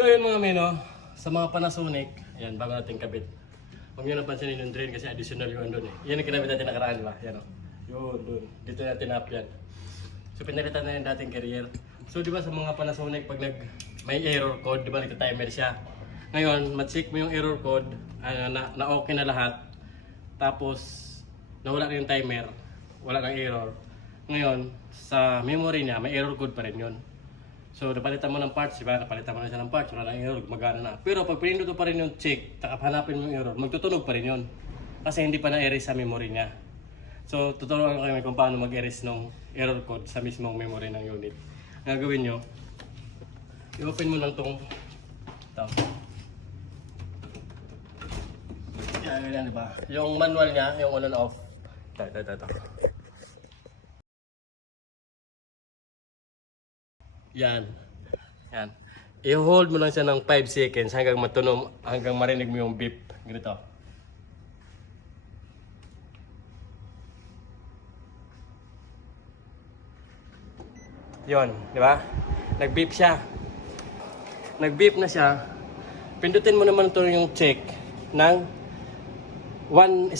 So yun mga mino, sa mga Panasonic, ayan, bago natin kabit. Huwag nyo napansinin yung drain kasi additional yung doon eh. Yan ang kinabit natin nakaraan, di ba? Yan o. Yun, doon. Dito natin up yan. So pinalitan na yung dating carrier. So di ba sa mga Panasonic, pag may error code, di ba nagta-timer siya. Ngayon, ma-check mo yung error code, na okay na lahat. Tapos, nawala na yung timer, wala nang error. Ngayon, sa memory niya, may error code pa rin yun. So, napalitan mo ng parts, diba? Napalitan mo na siya ng parts, wala nang error, magana na. Pero pag pinindot pa rin yung check, hanapin mo yung error, magtutunog pa rin yun. Kasi hindi pa na-erase sa memory niya. So, tuturuan ko kayo kung paano mag-erase ng error code sa mismong memory ng unit. Ang gagawin nyo, i-open mo lang itong yan, diba? Yung manual niya, yung on and off. Ito. Yan. I-hold mo lang siya ng 5 seconds hanggang matunog, hanggang marinig mo yung beep. Ganito. Yon, di ba? Nag-beep siya. Nag-beep na siya. Pindutin mo naman ito yung check ng 1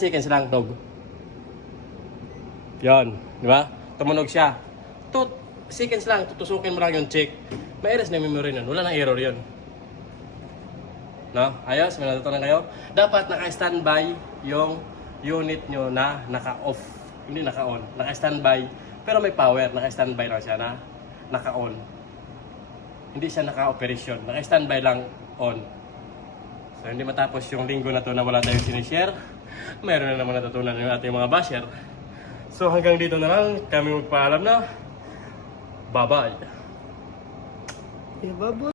seconds lang tog. Yon, di ba? Tumunog siya. 2 seconds lang, tutusukin mo lang yung check. May-erase na yung memory nun. Wala nang error yun. No? Ayos? May natutunan kayo? Dapat naka-standby yung unit nyo na naka-off. Hindi naka-on. Naka-standby. Pero may power. Naka-standby lang siya na naka-on. Hindi siya naka-operation. Naka-standby lang on. So hindi matapos yung linggo na to na wala tayong sinishare. Meron na naman natutunan yung ating mga basher. So hanggang dito na lang. Kami magpaalam na. Bye-bye. Bye-bye.